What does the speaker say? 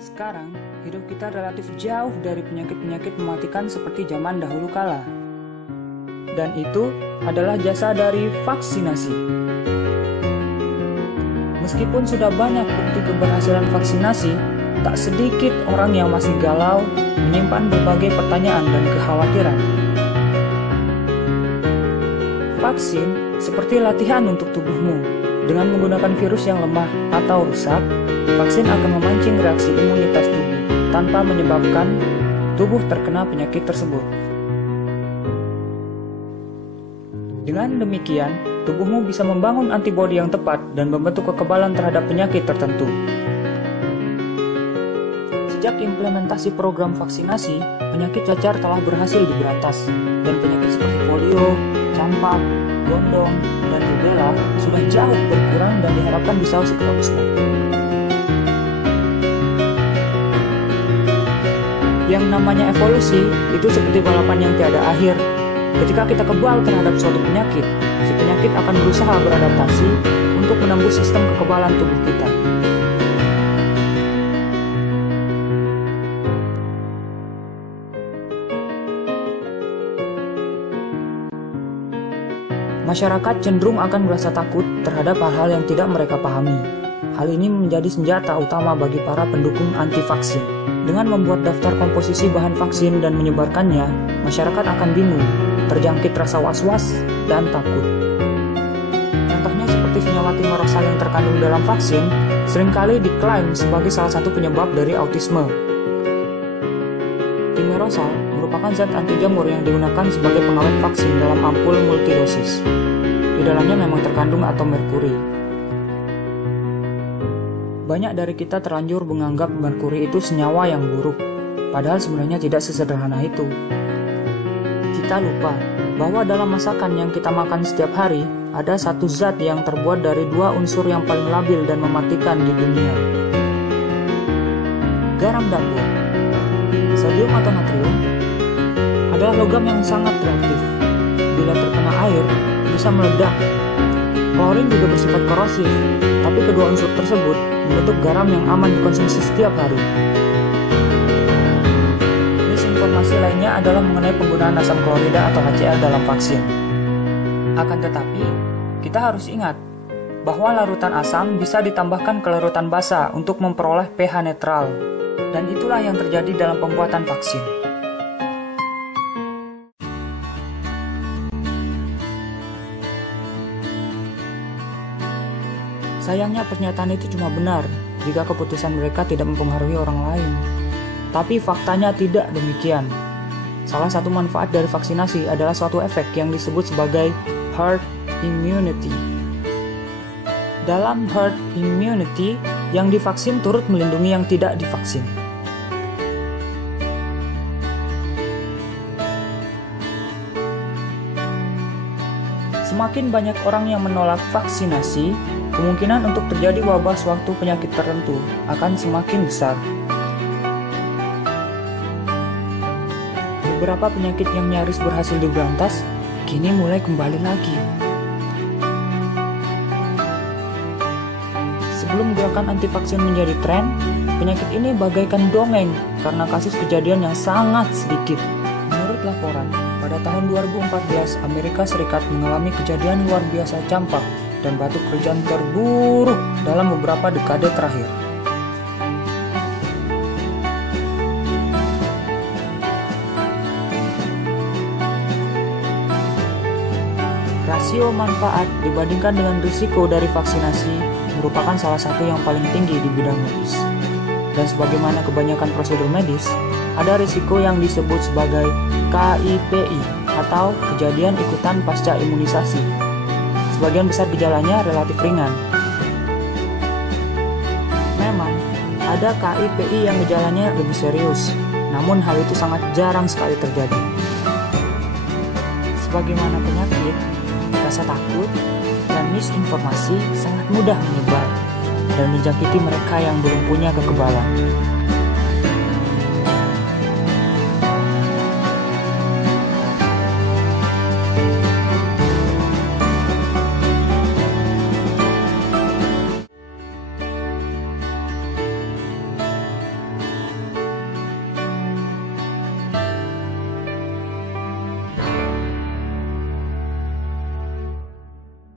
Sekarang, hidup kita relatif jauh dari penyakit-penyakit mematikan seperti zaman dahulu kala. Dan itu adalah jasa dari vaksinasi. Meskipun sudah banyak bukti keberhasilan vaksinasi, tak sedikit orang yang masih galau, menyimpan berbagai pertanyaan dan kekhawatiran. Vaksin seperti latihan untuk tubuhmu. Dengan menggunakan virus yang lemah atau rusak, vaksin akan memancing reaksi imunitas tubuh tanpa menyebabkan tubuh terkena penyakit tersebut. Dengan demikian, tubuhmu bisa membangun antibodi yang tepat dan membentuk kekebalan terhadap penyakit tertentu. Sejak implementasi program vaksinasi, penyakit cacar telah berhasil diberantas, dan penyakit seperti polio, campak, gondong, dan rubella sudah jauh berkurang dan diharapkan bisa segera musnah. Yang namanya evolusi itu seperti balapan yang tiada akhir. Ketika kita kebal terhadap suatu penyakit, si penyakit akan berusaha beradaptasi untuk menembus sistem kekebalan tubuh kita. Masyarakat cenderung akan merasa takut terhadap hal-hal yang tidak mereka pahami. Hal ini menjadi senjata utama bagi para pendukung anti-vaksin. Dengan membuat daftar komposisi bahan vaksin dan menyebarkannya, masyarakat akan bingung, terjangkit rasa was-was, dan takut. Contohnya seperti senyawa thimerosal yang terkandung dalam vaksin, seringkali diklaim sebagai salah satu penyebab dari autisme. Thimerosal merupakan zat anti jamur yang digunakan sebagai pengawet vaksin dalam ampul multidosis. Di dalamnya memang terkandung atom merkuri. Banyak dari kita terlanjur menganggap merkuri itu senyawa yang buruk, padahal sebenarnya tidak sesederhana itu. Kita lupa bahwa dalam masakan yang kita makan setiap hari, ada satu zat yang terbuat dari dua unsur yang paling labil dan mematikan di dunia. Garam dapur, sodium atau natrium, adalah logam yang sangat reaktif. Bila terkena air, bisa meledak. Klorin juga bersifat korosif, tapi kedua unsur tersebut membentuk garam yang aman dikonsumsi setiap hari. Misinformasi lainnya adalah mengenai penggunaan asam klorida atau HCl dalam vaksin. Akan tetapi, kita harus ingat bahwa larutan asam bisa ditambahkan ke larutan basa untuk memperoleh pH netral, dan itulah yang terjadi dalam pembuatan vaksin. Sayangnya pernyataan itu cuma benar jika keputusan mereka tidak mempengaruhi orang lain. Tapi faktanya tidak demikian. Salah satu manfaat dari vaksinasi adalah suatu efek yang disebut sebagai herd immunity. Dalam herd immunity, yang divaksin turut melindungi yang tidak divaksin. Semakin banyak orang yang menolak vaksinasi, kemungkinan untuk terjadi wabah suatu penyakit tertentu akan semakin besar. Beberapa penyakit yang nyaris berhasil diberantas, kini mulai kembali lagi. Sebelum gerakan anti-vaksin menjadi tren, penyakit ini bagaikan dongeng karena kasus kejadian yang sangat sedikit. Menurut laporan, pada tahun 2014, Amerika Serikat mengalami kejadian luar biasa campak dan batuk kerjaan terburuk dalam beberapa dekade terakhir. Rasio manfaat dibandingkan dengan risiko dari vaksinasi merupakan salah satu yang paling tinggi di bidang medis. Dan sebagaimana kebanyakan prosedur medis, ada risiko yang disebut sebagai KIPI atau kejadian ikutan pasca imunisasi. Sebagian besar gejalanya relatif ringan. Memang, ada KIPI yang gejalanya lebih serius, namun hal itu sangat jarang sekali terjadi. Sebagaimana penyakit, rasa takut dan misinformasi sangat mudah menyebar dan menjangkiti mereka yang belum punya kekebalan.